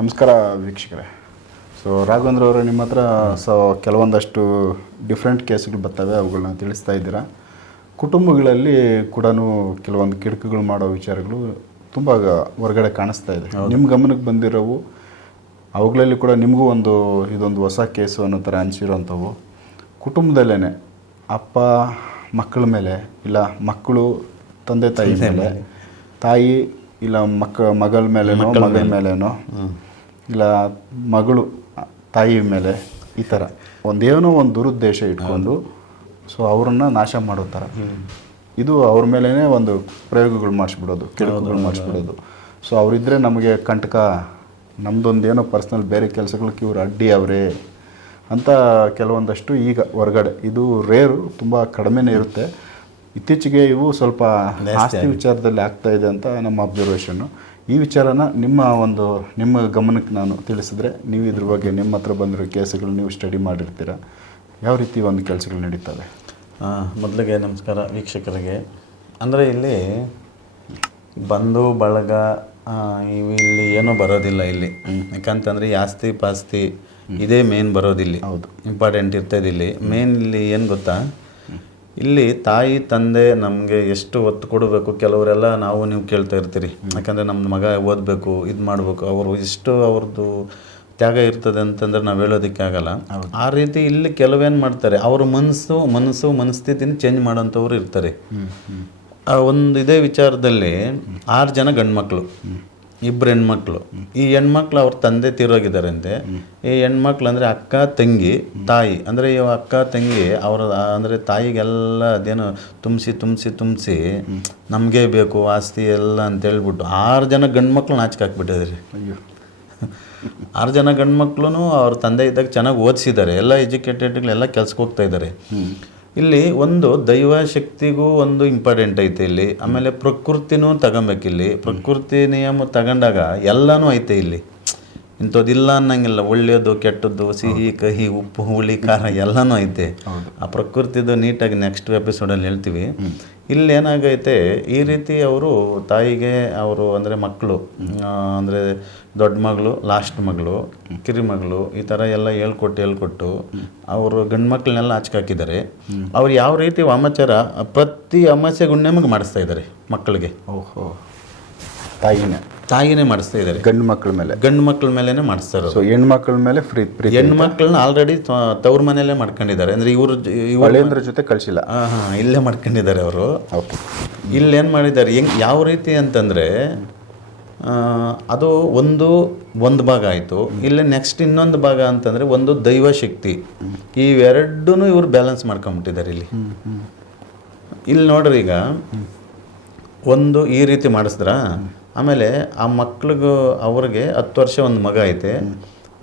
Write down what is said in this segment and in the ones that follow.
ನಮಸ್ಕಾರ ವೀಕ್ಷಕರೇ. ಸೊ ರಾಘವೇಂದ್ರ ಅವರು ನಿಮ್ಮ ಹತ್ರ ಸೊ ಕೆಲವೊಂದಷ್ಟು ಡಿಫ್ರೆಂಟ್ ಕೇಸ್ಗಳು ಬರ್ತವೆ ಅವುಗಳನ್ನ ತಿಳಿಸ್ತಾ ಇದ್ದೀರಾ? ಕುಟುಂಬಗಳಲ್ಲಿ ಕೂಡ ಕೆಲವೊಂದು ಕಿಟಕುಗಳು ಮಾಡೋ ವಿಚಾರಗಳು ತುಂಬ ಹೊರಗಡೆ ಕಾಣಿಸ್ತಾ ಇದೆ. ನಿಮ್ಮ ಗಮನಕ್ಕೆ ಬಂದಿರೋವು ಅವುಗಳಲ್ಲಿ ಕೂಡ ನಿಮಗೂ ಒಂದು ಇದೊಂದು ಹೊಸ ಕೇಸು ಅನ್ನೋ ಥರ ಅನಿಸಿರೋಂಥವು. ಕುಟುಂಬದಲ್ಲೇ ಅಪ್ಪ ಮಕ್ಕಳ ಮೇಲೆ ಇಲ್ಲ ಮಕ್ಕಳು ತಂದೆ ತಾಯಿ ಮೇಲೆ ತಾಯಿ. ಇಲ್ಲ ಮಕ್ಕ ಮಗಳ ಮೇಲೇನೋ ಮಗನ ಮೇಲೇನೋ ಇಲ್ಲ ಮಗಳು ತಾಯಿ ಮೇಲೆ ಈ ಥರ ಒಂದೇನೋ ಒಂದು ದುರುದ್ದೇಶ ಇಟ್ಕೊಂಡು ಸೊ ಅವ್ರನ್ನ ನಾಶ ಮಾಡೋ ಥರ ಇದು ಅವ್ರ ಮೇಲೇ ಒಂದು ಪ್ರಯೋಗಗಳು ಮಾಡಿಸ್ಬಿಡೋದು ಕೆಡುಕುಗಳು ಮಾಡಿಸ್ಬಿಡೋದು. ಸೊ ಅವರಿದ್ದರೆ ನಮಗೆ ಕಂಟಕ ನಮ್ಮದೊಂದೇನೋ ಪರ್ಸ್ನಲ್ ಬೇರೆ ಕೆಲಸಗಳಿಗೆ ಇವ್ರು ಅಡ್ಡಿ ಅವರೇ ಅಂತ ಕೆಲವೊಂದಷ್ಟು ಈಗ ಹೊರಗಡೆ. ಇದು ರೇರು ತುಂಬ ಕಡಿಮೆನೇ ಇರುತ್ತೆ. ಇತ್ತೀಚೆಗೆ ಇವು ಸ್ವಲ್ಪ ಆಸ್ತಿ ವಿಚಾರದಲ್ಲಿ ಆಗ್ತಾ ಇದೆ ಅಂತ ನಮ್ಮ ಅಬ್ಸರ್ವೇಷನ್ನು ಈ ವಿಚಾರನ ನಿಮ್ಮ ಒಂದು ನಿಮ್ಮ ಗಮನಕ್ಕೆ ನಾನು ತಿಳಿಸಿದ್ರೆ ನೀವು ಇದ್ರ ಬಗ್ಗೆ ನಿಮ್ಮ ಹತ್ರ ಬಂದಿರೋ ಕೇಸುಗಳು ನೀವು ಸ್ಟಡಿ ಮಾಡಿರ್ತೀರ. ಯಾವ ರೀತಿ ಒಂದು ಕೆಲಸಗಳು ನಡೀತವೆ? ಮೊದಲಿಗೆ ನಮಸ್ಕಾರ ವೀಕ್ಷಕರಿಗೆ. ಅಂದರೆ ಇಲ್ಲಿ ಬಂಧು ಬಳಗ ಇವು ಇಲ್ಲಿ ಏನೂ ಬರೋದಿಲ್ಲ ಇಲ್ಲಿ. ಯಾಕಂತಂದರೆ ಈ ಆಸ್ತಿ ಪಾಸ್ತಿ ಇದೇ ಮೇನ್ ಬರೋದಿಲ್ಲಿ. ಹೌದು. ಇಂಪಾರ್ಟೆಂಟ್ ಇರ್ತದೆ ಇಲ್ಲಿ. ಮೇನ್ ಇಲ್ಲಿ ಏನು ಗೊತ್ತಾ? ಇಲ್ಲಿ ತಾಯಿ ತಂದೆ ನಮಗೆ ಎಷ್ಟು ಒತ್ತು ಕೊಡಬೇಕು? ಕೆಲವರೆಲ್ಲ ನಾವು ನೀವು ಕೇಳ್ತಾ ಇರ್ತೀರಿ. ಯಾಕಂದರೆ ನಮ್ಮ ಮಗ ಓದಬೇಕು ಇದು ಮಾಡಬೇಕು ಅವರು ಎಷ್ಟು ಅವ್ರದ್ದು ತ್ಯಾಗ ಇರ್ತದೆ ಅಂತಂದ್ರೆ ನಾವು ಹೇಳೋದಕ್ಕೆ ಆಗಲ್ಲ. ಆ ರೀತಿ ಇಲ್ಲಿ ಕೆಲವೇನು ಮಾಡ್ತಾರೆ ಅವ್ರ ಮನಸ್ಸು ಮನಸ್ಸು ಮನಸ್ಥಿತಿನ ಚೇಂಜ್ ಮಾಡೋಂಥವ್ರು ಇರ್ತಾರೆ. ಆ ಒಂದು ಇದೇ ವಿಚಾರದಲ್ಲಿ ಆರು ಜನ ಗಂಡ್ಮಕ್ಳು. ಇಬ್ಬರು ಹೆಣ್ಮಕ್ಳು. ಈ ಹೆಣ್ಮಕ್ಳು ಅವ್ರ ತಂದೆ ತೀರೋಗಿದ್ದಾರಂತೆ. ಈ ಹೆಣ್ಮಕ್ಳು ಅಂದರೆ ಅಕ್ಕ ತಂಗಿ ತಾಯಿ. ಅಂದರೆ ಇವ ಅಕ್ಕ ತಂಗಿ ಅವರ ಅಂದರೆ ತಾಯಿಗೆಲ್ಲ ಅದೇನು ತುಂಬಿಸಿ ತುಂಬಿಸಿ ತುಂಬಿಸಿ ನಮಗೆ ಬೇಕು ಆಸ್ತಿ ಎಲ್ಲ ಅಂತ ಹೇಳ್ಬಿಟ್ಟು ಆರು ಜನ ಗಂಡ್ಮಕ್ಳು ನಾಚಿಕೆ ಹಾಕ್ಬಿಟ್ಟಿದ್ರಿ. ಅಯ್ಯೋ. ಆರು ಜನ ಗಂಡ್ಮಕ್ಳು ಅವ್ರ ತಂದೆ ಇದ್ದಾಗ ಚೆನ್ನಾಗಿ ಓದಿಸಿದ್ದಾರೆ. ಎಲ್ಲ ಎಜುಕೇಟೆಡ್ಗಳೆಲ್ಲ ಕೆಲ್ಸಕ್ಕೆ ಹೋಗ್ತಾ ಇದ್ದಾರೆ. ಇಲ್ಲಿ ಒಂದು ದೈವ ಶಕ್ತಿಗೂ ಒಂದು ಇಂಪಾರ್ಟೆಂಟ್ ಐತೆ ಇಲ್ಲಿ. ಆಮೇಲೆ ಪ್ರಕೃತಿನೂ ತಗೊಬೇಕಿಲ್ಲಿ. ಪ್ರಕೃತಿ ನಿಯಮ ತಗೊಂಡಾಗ ಎಲ್ಲನೂ ಐತೆ ಇಲ್ಲಿ. ಇಂಥದ್ದಿಲ್ಲ ಅನ್ನಂಗಿಲ್ಲ. ಒಳ್ಳೆಯದು ಕೆಟ್ಟದ್ದು ಸಿಹಿ ಕಹಿ ಉಪ್ಪು ಹುಳಿ ಖಾರ ಎಲ್ಲನೂ ಐತೆ. ಆ ಪ್ರಕೃತಿದು ನೀಟಾಗಿ ನೆಕ್ಸ್ಟ್ ಎಪಿಸೋಡಲ್ಲಿ ಹೇಳ್ತೀವಿ. ಇಲ್ಲಿ ಏನಾಗೈತೆ ಈ ರೀತಿ ಅವರು ತಾಯಿಗೆ ಅವರು ಅಂದರೆ ಮಕ್ಕಳು ಅಂದರೆ ದೊಡ್ಡ ಮಗಳು ಲಾಸ್ಟ್ ಮಗಳು ಕಿರಿ ಮಗಳು ಈ ಥರ ಎಲ್ಲ ಹೇಳ್ಕೊಟ್ಟು ಹೇಳ್ಕೊಟ್ಟು ಅವರು ಗಂಡು ಮಕ್ಕಳನ್ನೆಲ್ಲ ಹಾಕಿದ್ದಾರೆ. ಅವ್ರು ಯಾವ ರೀತಿ ವಾಮಾಚಾರ ಪ್ರತಿ ಅಮಾಸೆ ಗುಣ್ಯಮಗೆ ಮಾಡಿಸ್ತಾ ಇದ್ದಾರೆ ಮಕ್ಕಳಿಗೆ. ಓಹೋ. ತಾಯಿನೇ. ತಾಯಿನೇ ಮಾಡಿಸ್ತಾ ಇದ್ದಾರೆ. ಗಂಡು ಮಕ್ಕಳ ಮೇಲೆ. ಗಂಡು ಮಕ್ಕಳ ಮೇಲೆ ಮಾಡಿಸ್ತಾರೆ ಹೆಣ್ಣು ಮಕ್ಕಳ ಮೇಲೆ ಫ್ರೀ ಪ್ರೀತಿ ಹೆಣ್ಮಕ್ಳನ್ನ ಆಲ್ರೆಡಿ ತವ್ರ ಮನೆಯಲ್ಲೇ ಮಾಡ್ಕೊಂಡಿದ್ದಾರೆ. ಅಂದ್ರೆ ಇವರು ಇವಳೇಂದ್ರ ಜೊತೆ ಕಳಿಸಿಲ್ಲ. ಹಾಂ ಇಲ್ಲೇ ಮಾಡ್ಕೊಂಡಿದ್ದಾರೆ ಅವರು. ಓಕೆ. ಇಲ್ಲೇನು ಮಾಡಿದ್ದಾರೆ? ಹೆಂಗ್ ಯಾವ ರೀತಿ ಅಂತಂದರೆ ಅದು ಒಂದು ಒಂದು ಭಾಗ ಆಯಿತು. ಇಲ್ಲಿ ನೆಕ್ಸ್ಟ್ ಇನ್ನೊಂದು ಭಾಗ ಅಂತಂದರೆ ಒಂದು ದೈವ ಶಕ್ತಿ. ಇವೆರಡೂ ಇವರು ಬ್ಯಾಲೆನ್ಸ್ ಮಾಡ್ಕೊಂಬಿಟ್ಟಿದ್ದಾರೆ ಇಲ್ಲಿ. ಇಲ್ಲಿ ನೋಡ್ರಿ ಈಗ ಒಂದು ಈ ರೀತಿ ಮಾಡಿಸಿದ್ರ? ಆಮೇಲೆ ಆ ಮಕ್ಳಿಗೂ ಅವ್ರಿಗೆ ಹತ್ತು ವರ್ಷ ಒಂದು ಮಗ ಐತೆ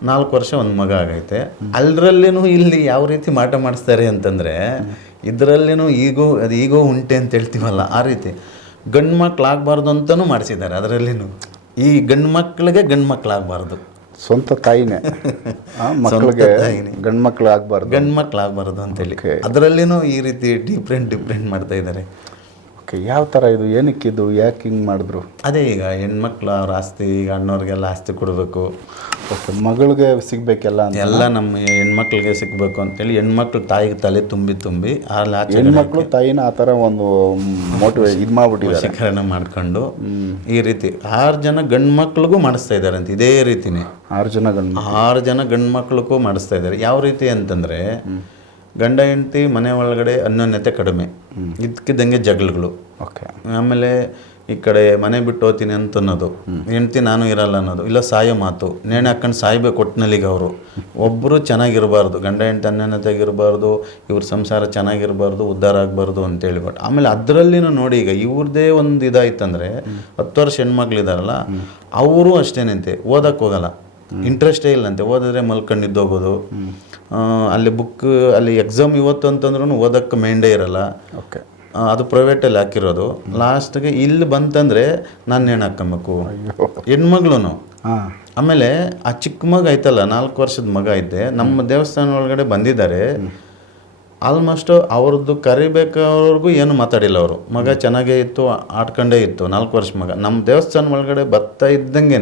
ನಾಲ್ಕು ವರ್ಷ ಒಂದು ಮಗ ಆಗೈತೆ. ಅಲ್ಲರಲ್ಲಿನೂ ಇಲ್ಲಿ ಯಾವ ರೀತಿ ಮಾಟ ಮಾಡಿಸ್ತಾರೆ ಅಂತಂದರೆ ಇದರಲ್ಲಿನೂ ಈಗೋ ಅದು ಈಗೋ ಉಂಟೆ ಅಂತ ಹೇಳ್ತೀವಲ್ಲ ಆ ರೀತಿ. ಗಂಡು ಮಕ್ಳು ಆಗಬಾರ್ದು ಅಂತಲೂ ಮಾಡಿಸಿದ್ದಾರೆ ಅದರಲ್ಲಿನೂ. ಈ ಗಂಡು ಮಕ್ಕಳಿಗೆ ಗಂಡು ಮಕ್ಕಳಾಗಬಾರ್ದು ಸ್ವಂತ ತಾಯಿನೇ. ಮಕ್ಕಳಿಗೆ ಗಂಡು ಮಕ್ಕಳು ಆಗಬಾರ್ದು. ಗಂಡು ಮಕ್ಳು ಆಗಬಾರ್ದು ಅಂತೇಳಿ. ಅದರಲ್ಲಿನೂ ಈ ರೀತಿ ಡಿಫ್ರೆಂಟ್ ಡಿಫ್ರೆಂಟ್ ಮಾಡ್ತಾ ಇದ್ದಾರೆ. ಓಕೆ ಯಾವ ಥರ ಇದು? ಏನಕ್ಕಿದ್ದು ಯಾಕೆ ಹಿಂಗೆ ಮಾಡಿದ್ರು? ಅದೇ ಈಗ ಹೆಣ್ಮಕ್ಳು ಅವ್ರ ಆಸ್ತಿ ಈಗ ಅಣ್ಣವ್ರಿಗೆಲ್ಲ ಆಸ್ತಿ ಕೊಡಬೇಕು. ಓಕೆ ಮಗಳಿಗೆ ಸಿಗಬೇಕೆಲ್ಲ ಎಲ್ಲ ನಮ್ಮ ಹೆಣ್ಮಕ್ಳಿಗೆ ಸಿಗಬೇಕು ಅಂತೇಳಿ ಹೆಣ್ಮಕ್ಳು ತಾಯಿಗೆ ತಲೆ ತುಂಬಿ ತುಂಬಿ ಅಲ್ಲಿ ಆಚೆ ಹೆಣ್ಮಕ್ಳು ತಾಯಿನ ಆ ಥರ ಒಂದು ಮೋಟಿವೇ ಇದು ಮಾಡ್ಬಿಟ್ಟಿದ್ದಾರೆ. ಶಿಕ್ಷಣ ಮಾಡ್ಕೊಂಡು ಈ ರೀತಿ ಆರು ಜನ ಗಂಡು ಮಕ್ಳಿಗೂ ಮಾಡಿಸ್ತಾ ಇದ್ದಾರೆ ಅಂತ ಇದೇ ರೀತಿನೇ. ಆರು ಜನ ಗಂಡು ಆರು ಜನ ಗಂಡು ಮಕ್ಳಿಗೂ ಮಾಡಿಸ್ತಾ ಇದ್ದಾರೆ. ಯಾವ ರೀತಿ ಅಂತಂದರೆ ಗಂಡ ಹೆಂಡತಿ ಮನೆ ಒಳಗಡೆ ಅನ್ಯೋನ್ಯತೆ ಕಡಿಮೆ. ಇದಕ್ಕಿದ್ದಂಗೆ ಜಗಳಗಳು. ಓಕೆ. ಆಮೇಲೆ ಈ ಕಡೆ ಮನೆ ಬಿಟ್ಟು ಹೋಗ್ತೀನಿ ಅಂತ ಅನ್ನೋದು ಹೆಂಡತಿ ನಾನು ಇರಲ್ಲ ಅನ್ನೋದು. ಇಲ್ಲ ಸಾಯೋ ಮಾತು. ನೇಣೆ ಹಾಕೊಂಡು ಸಾಯ್ಬೇಕು ಒಟ್ಟಿನಲ್ಲಿಗೆ ಅವರು. ಒಬ್ಬರು ಚೆನ್ನಾಗಿರಬಾರ್ದು. ಗಂಡ ಹೆಂಡತಿ ಅನ್ಯೋನ್ಯತೆಗಿರಬಾರ್ದು. ಇವ್ರ ಸಂಸಾರ ಚೆನ್ನಾಗಿರಬಾರ್ದು. ಉದ್ಧಾರ ಆಗಬಾರ್ದು ಅಂತೇಳಿ ಬಟ್ ಆಮೇಲೆ ಅದರಲ್ಲಿನೂ ನೋಡಿ ಈಗ ಇವ್ರದ್ದೇ ಒಂದು ಇದಾಯ್ತಂದ್ರೆ ಹತ್ತು ವರ್ಷ ಹೆಣ್ಮಕ್ಳಿದಾರಲ್ಲ ಅವರು ಅಷ್ಟೇನಂತೆ ಓದಕ್ಕೆ ಹೋಗಲ್ಲ ಇಂಟ್ರೆಸ್ಟೇ ಇಲ್ಲಂತೆ ಓದಿದ್ರೆ ಮಲ್ಕಂಡು ಇದ್ದೋಗೋದು ಆ, ಅಲ್ಲಿ ಬುಕ್ ಅಲ್ಲಿ ಎಕ್ಸಾಮ್ ಇವತ್ತು ಅಂತಂದ್ರೂ ಓದಕ್ಕೆ ಮೈಂಡೇ ಇರಲ್ಲ. ಓಕೆ ಅದು ಪ್ರೈವೇಟಲ್ಲಿ ಹಾಕಿರೋದು. ಲಾಸ್ಟ್ಗೆ ಇಲ್ಲಿ ಬಂತಂದರೆ ನಾನು ಏನು ಹಾಕ್ಕೊಬೇಕು? ಹೆಣ್ಮಗ್ಳು ಹಾಂ. ಆಮೇಲೆ ಆ ಚಿಕ್ಕ ಮಗ ಐತಲ್ಲ ನಾಲ್ಕು ವರ್ಷದ ಮಗ ಇದ್ದೆ. ನಮ್ಮ ದೇವಸ್ಥಾನ ಒಳಗಡೆ ಬಂದಿದ್ದಾರೆ. ಆಲ್ಮೋಸ್ಟ್ ಅವ್ರದ್ದು ಕರಿಬೇಕಾವ್ರಿಗೂ ಏನು ಮಾತಾಡಿಲ್ಲ ಅವರು. ಮಗ ಚೆನ್ನಾಗೇ ಇತ್ತು ಆಡ್ಕೊಂಡೇ ಇತ್ತು ನಾಲ್ಕು ವರ್ಷ ಮಗ. ನಮ್ಮ ದೇವಸ್ಥಾನ ಒಳಗಡೆ ಬರ್ತಾ ಇದ್ದಂಗೆ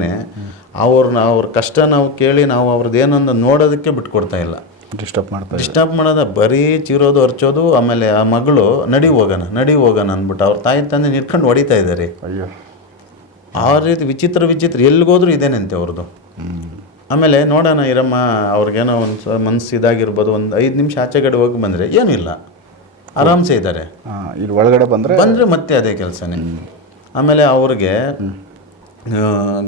ಅವ್ರನ್ನ ಅವ್ರ ಕಷ್ಟ ನಾವು ಕೇಳಿ ನಾವು ಅವ್ರದ್ದು ಏನೊಂದು ನೋಡೋದಕ್ಕೆ ಬಿಟ್ಕೊಡ್ತಾ ಇಲ್ಲ. ಡಿಸ್ಟರ್ಬ್ ಮಾಡ್ತಾ ಡಿಸ್ಟರ್ಬ್ ಮಾಡೋದ ಬರೀ ಚಿರೋದು ಹರ್ಚೋದು ಆಮೇಲೆ ಆ ಮಗಳು ನಡಿ ಹೋಗೋಣ ನಡಿ ಹೋಗೋಣ ಅಂದ್ಬಿಟ್ಟು ಅವ್ರ ತಾಯಿ ತಂದೆ ನಿಂತ್ಕೊಂಡು ಹೊಡಿತಾ ಇದ್ದಾರೆ. ಅಯ್ಯೋ. ಆ ರೀತಿ ವಿಚಿತ್ರ ವಿಚಿತ್ರ ಎಲ್ಲಿಗೋದ್ರೂ ಇದೇನಂತೆ ಅವ್ರದ್ದು ಆಮೇಲೆ ನೋಡೋಣ ಇರಮ್ಮ ಅವ್ರಿಗೇನೋ ಒಂದು ಸ ಮನ್ಸು ಇದಾಗಿರ್ಬೋದು ಒಂದು ಐದು ನಿಮಿಷ ಆಚೆ ಕಡೆ ಹೋಗಿ ಬಂದರೆ ಏನೂ ಇಲ್ಲ. ಆರಾಮ್ಸೆ ಇದ್ದಾರೆ ಹಾಂ ಇಲ್ಲಿ ಒಳಗಡೆ ಬಂದರೆ ಬಂದರೆ ಮತ್ತೆ ಅದೇ ಕೆಲಸನೇ. ಆಮೇಲೆ ಅವ್ರಿಗೆ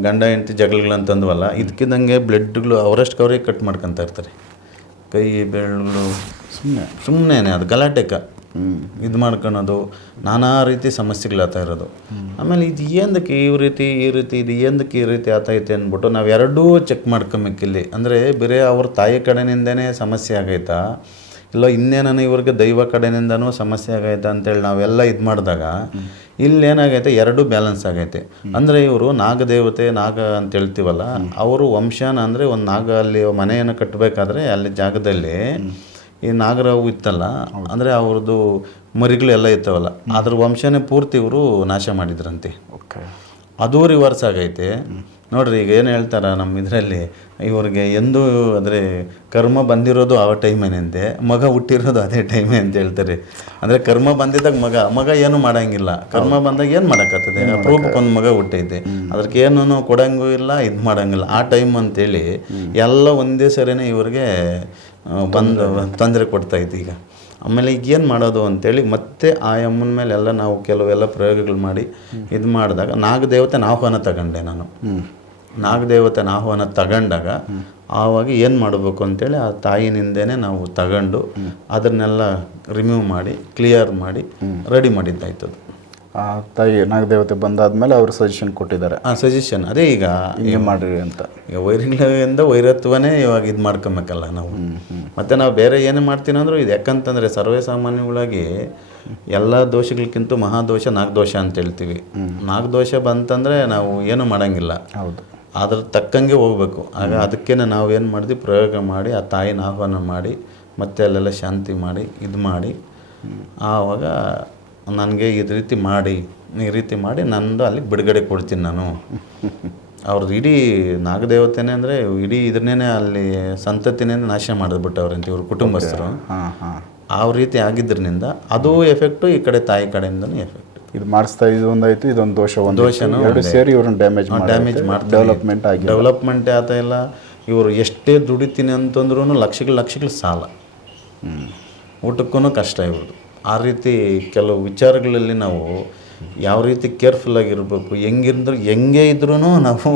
ಗಂಡ ಹೆಂಡತಿ ಜಗಳಗಳಂತಂದ್ವಲ್ಲ ಇದಕ್ಕಿದ್ದಂಗೆ ಬ್ಲಡ್ಗಳು ಅವರಷ್ಟು ಅವ್ರಿಗೆ ಕಟ್ ಮಾಡ್ಕೊತಾ ಇರ್ತಾರೆ. ಕೈ ಬೆರಳುಗಳು ಸುಮ್ಮನೆ ಸುಮ್ಮನೆ ಅದು ಗಲಾಟೆಕ. ಇದು ಮಾಡ್ಕೊಳೋದು ನಾನಾ ರೀತಿ ಸಮಸ್ಯೆಗಳಾಗ್ತಾ ಇರೋದು. ಆಮೇಲೆ ಇದು ಏನಕ್ಕೆ ಈ ರೀತಿ ಈ ರೀತಿ ಇದು ಏನಕ್ಕೆ ಈ ರೀತಿ ಆತೈತೆ ಅಂದ್ಬಿಟ್ಟು ನಾವು ಎರಡೂ ಚೆಕ್ ಮಾಡ್ಕೊಬೇಕಿಲ್ಲಿ ಅಂದರೆ ಬೇರೆ ಅವ್ರ ತಾಯಿ ಕಡೆಯಿಂದನೇ ಸಮಸ್ಯೆ ಆಗೈತಾ? ಇಲ್ಲ ಇನ್ನೇನೋ ಇವ್ರಿಗೆ ದೈವ ಕಡೆಯಿಂದನೂ ಸಮಸ್ಯೆ ಆಗೈತೆ ಅಂತೇಳಿ ನಾವೆಲ್ಲ ಇದು ಮಾಡಿದಾಗ ಇಲ್ಲಿ ಏನಾಗೈತೆ ಎರಡೂ ಬ್ಯಾಲೆನ್ಸ್ ಆಗೈತೆ. ಅಂದರೆ ಇವರು ನಾಗದೇವತೆ ನಾಗ ಅಂತ ಹೇಳ್ತೀವಲ್ಲ ಅವರು ವಂಶನ ಅಂದರೆ ಒಂದು ನಾಗ ಅಲ್ಲಿ ಮನೆಯನ್ನು ಕಟ್ಟಬೇಕಾದ್ರೆ ಅಲ್ಲಿ ಜಾಗದಲ್ಲಿ ಈ ನಾಗರಾವು ಇತ್ತಲ್ಲ ಅಂದರೆ ಅವ್ರದ್ದು ಮರಿಗಳೆಲ್ಲ ಇತ್ತವಲ್ಲ. ಅದ್ರ ವಂಶನೇ ಪೂರ್ತಿ ಇವರು ನಾಶ ಮಾಡಿದ್ರಂತೆ. ಓಕೆ. ಅದು ರಿವರ್ಸ್ ಆಗೈತೆ. ನೋಡ್ರಿ ಈಗ ಏನು ಹೇಳ್ತಾರೆ ನಮ್ಮ ಇದರಲ್ಲಿ ಇವ್ರಿಗೆ ಎಂದು ಅಂದರೆ ಕರ್ಮ ಬಂದಿರೋದು ಆ ಟೈಮೇನಂತೆ ಮಗ ಹುಟ್ಟಿರೋದು ಅದೇ ಟೈಮೇ ಅಂತ ಹೇಳ್ತಾರೆ. ಅಂದರೆ ಕರ್ಮ ಬಂದಿದ್ದಾಗ ಮಗ ಮಗ ಏನು ಮಾಡೋಂಗಿಲ್ಲ. ಕರ್ಮ ಬಂದಾಗ ಏನು ಮಾಡೋಕ್ಕತ್ತದೆ ಅಪರೂಪಕ್ಕೆ ಒಂದು ಮಗ ಹುಟ್ಟೈತೆ. ಅದಕ್ಕೆ ಏನೂ ಕೊಡಂಗೂ ಇಲ್ಲ ಇದು ಮಾಡೋಂಗಿಲ್ಲ. ಆ ಟೈಮ್ ಅಂತೇಳಿ ಎಲ್ಲ ಒಂದೇ ಸರಿನೇ ಇವ್ರಿಗೆ ಬಂದು ತೊಂದರೆ ಕೊಡ್ತೈತೆ ಈಗ. ಆಮೇಲೆ ಈಗ ಏನು ಮಾಡೋದು ಅಂತೇಳಿ ಮತ್ತೆ ಆ ಅಮ್ಮನ ಮೇಲೆ ಎಲ್ಲ ನಾವು ಕೆಲವೆಲ್ಲ ಪ್ರಯೋಗಗಳು ಮಾಡಿ ಇದು ಮಾಡಿದಾಗ ನಾಗದೇವತೆನ ಆಹ್ವಾನ ತಗೊಂಡೆ ನಾನು. ನಾಗದೇವತೆನ ಆಹ್ವಾನ ತಗೊಂಡಾಗ ಆವಾಗ ಏನು ಮಾಡಬೇಕು ಅಂತೇಳಿ ಆ ತಾಯಿನಿಂದೇನೆ ನಾವು ತಗೊಂಡು ಅದನ್ನೆಲ್ಲ ರಿಮೂವ್ ಮಾಡಿ ಕ್ಲಿಯರ್ ಮಾಡಿ ರೆಡಿ ಮಾಡಿದ್ದಾಯ್ತದು ತಾಯಿ ನಾಗದೇವತೆ ಬಂದಾದ್ಮೇಲೆ ಅವರು ಸಜೆಷನ್ ಕೊಟ್ಟಿದ್ದಾರೆ. ಆ ಸಜೆಷನ್ ಅದೇ ಈಗ ಹಿಂಗೆ ಮಾಡ್ರಿ ಅಂತ. ಈಗ ವೈರಿಗಳಿಂದ ವೈರತ್ವನೇ ಇವಾಗ ಇದು ಮಾಡ್ಕೊಬೇಕಲ್ಲ ನಾವು. ಮತ್ತು ನಾವು ಬೇರೆ ಏನು ಮಾಡ್ತೀನಿ ಅಂದರೂ ಇದು ಯಾಕಂತಂದರೆ ಸರ್ವೇ ಸಾಮಾನ್ಯಗಳಾಗಿ ಎಲ್ಲ ದೋಷಗಳಿಗಿಂತ ಮಹಾದೋಷ ನಾಗದೋಷ ಅಂತ ಹೇಳ್ತೀವಿ. ನಾಗದೋಷ ಬಂತಂದರೆ ನಾವು ಏನೂ ಮಾಡೋಂಗಿಲ್ಲ. ಹೌದು. ಅದ್ರ ತಕ್ಕಂಗೆ ಹೋಗ್ಬೇಕು. ಆಗ ಅದಕ್ಕೇ ನಾವು ಏನು ಮಾಡಿದ್ವಿ ಪ್ರಯೋಗ ಮಾಡಿ ಆ ತಾಯಿನ ಆಹ್ವಾನ ಮಾಡಿ ಮತ್ತೆ ಅಲ್ಲೆಲ್ಲ ಶಾಂತಿ ಮಾಡಿ ಇದು ಮಾಡಿ. ಆವಾಗ ನನಗೆ ಇದು ರೀತಿ ಮಾಡಿ ಈ ರೀತಿ ಮಾಡಿ ನಂದು ಅಲ್ಲಿಗೆ ಬಿಡುಗಡೆ ಕೊಡ್ತೀನಿ ನಾನು. ಅವ್ರದ್ದು ಇಡೀ ನಾಗದೇವತೆನೆ ಅಂದರೆ ಇಡೀ ಇದನ್ನೇ ಅಲ್ಲಿ ಸಂತತಿನೇ ನಾಶ ಮಾಡಿದ್ಬಿಟ್ಟವ್ರಂತೆ ಇವ್ರ ಕುಟುಂಬಸ್ಥರು. ಆ ರೀತಿ ಆಗಿದ್ದರಿಂದ ಅದು ಎಫೆಕ್ಟು ಈ ಕಡೆ ತಾಯಿ ಕಡೆಯಿಂದನೂ ಎಫೆಕ್ಟ್ ಇದು ಮಾಡಿಸ್ತಾ ಇದು ಒಂದಾಯ್ತು ಇದೊಂದು ದೋಷ ಒಂದು ದೋಷನೂ ಎರಡು ಸೇರಿ ಇವ್ರನ್ನ ಡ್ಯಾಮೇಜ್ ಡ್ಯಾಮೇಜ್ ಮಾಡಿ ಡೆವಲಪ್ಮೆಂಟ್ ಆಗಿ ಡೆವಲಪ್ಮೆಂಟ್ ಆತ ಇಲ್ಲ. ಇವರು ಎಷ್ಟೇ ದುಡಿತೀನಿ ಅಂತಂದ್ರೂ ಲಕ್ಷಗಳು ಲಕ್ಷಗಳು ಸಾಲ. ಊಟಕ್ಕೂ ಕಷ್ಟ ಇವ್ರದ್ದು. ಆ ರೀತಿ ಕೆಲವು ವಿಚಾರಗಳಲ್ಲಿ ನಾವು ಯಾವ ರೀತಿ ಕೇರ್ಫುಲ್ ಆಗಿರಬೇಕು ಹೆಂಗಿದ್ರು ಹೆಂಗೆ ಇದ್ರೂ ನಾವು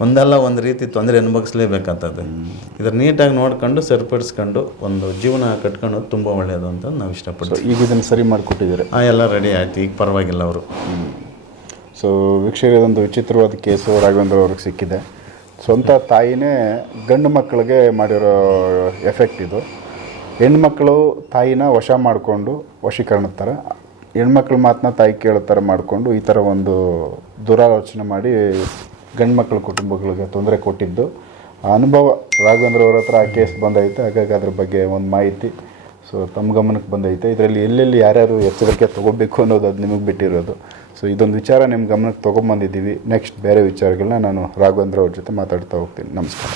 ಒಂದಲ್ಲ ಒಂದು ರೀತಿ ತೊಂದರೆ ಅನುಭವಿಸ್ಲೇಬೇಕಾಗ್ತದೆ. ಇದ್ರ ನೀಟಾಗಿ ನೋಡ್ಕೊಂಡು ಸರಿಪಡಿಸ್ಕೊಂಡು ಒಂದು ಜೀವನ ಕಟ್ಕೊಂಡು ತುಂಬ ಒಳ್ಳೆಯದು ಅಂತ ನಾವು ಇಷ್ಟಪಡ್ತೀವಿ. ಈಗ ಇದನ್ನು ಸರಿ ಮಾಡಿಕೊಟ್ಟಿದ್ದಾರೆ. ಆ ಎಲ್ಲ ರೆಡಿ ಆಯ್ತು. ಈಗ ಪರವಾಗಿಲ್ಲ ಅವರು. ಸೊ ಒಂದು ವಿಚಿತ್ರವಾದ ಕೇಸು. ರಾಘವೇಂದ್ರ ಅವ್ರಿಗೆ ಸಿಕ್ಕಿದೆ. ಸ್ವಂತ ತಾಯಿನೇ ಗಂಡು ಮಕ್ಕಳಿಗೆ ಮಾಡಿರೋ ಎಫೆಕ್ಟ್ ಇದು. ಹೆಣ್ಮಕ್ಳು ತಾಯಿನ ವಶ ಮಾಡಿಕೊಂಡು ವಶೀಕರಣದ ಥರ ಹೆಣ್ಮಕ್ಳ ಮಾತನ್ನ ತಾಯಿ ಕೇಳೋ ಥರ ಮಾಡಿಕೊಂಡು ಈ ಥರ ಒಂದು ದುರಾಲೋಚನೆ ಮಾಡಿ ಗಂಡು ಮಕ್ಕಳ ಕುಟುಂಬಗಳಿಗೆ ತೊಂದರೆ ಕೊಟ್ಟಿದ್ದು. ಆ ಅನುಭವ ರಾಘವೇಂದ್ರ ಅವ್ರ ಹತ್ರ ಆ ಕೇಸ್ ಬಂದೈತೆ. ಹಾಗಾಗಿ ಅದ್ರ ಬಗ್ಗೆ ಒಂದು ಮಾಹಿತಿ ಸೊ ತಮ್ಮ ಗಮನಕ್ಕೆ ಬಂದೈತೆ. ಇದರಲ್ಲಿ ಎಲ್ಲೆಲ್ಲಿ ಯಾರ್ಯಾರು ಎಚ್ಚರಿಕೆ ತೊಗೋಬೇಕು ಅನ್ನೋದು ಅದು ನಿಮಗೆ ಬಿಟ್ಟಿರೋದು. ಸೊ ಇದೊಂದು ವಿಚಾರ ನಿಮ್ಮ ಗಮನಕ್ಕೆ ತೊಗೊಂಬಂದಿದ್ದೀವಿ. ನೆಕ್ಸ್ಟ್ ಬೇರೆ ವಿಚಾರಗಳನ್ನ ನಾನು ರಾಘವೇಂದ್ರ ಅವ್ರ ಜೊತೆ ಮಾತಾಡ್ತಾ ಹೋಗ್ತೀನಿ. ನಮಸ್ಕಾರ.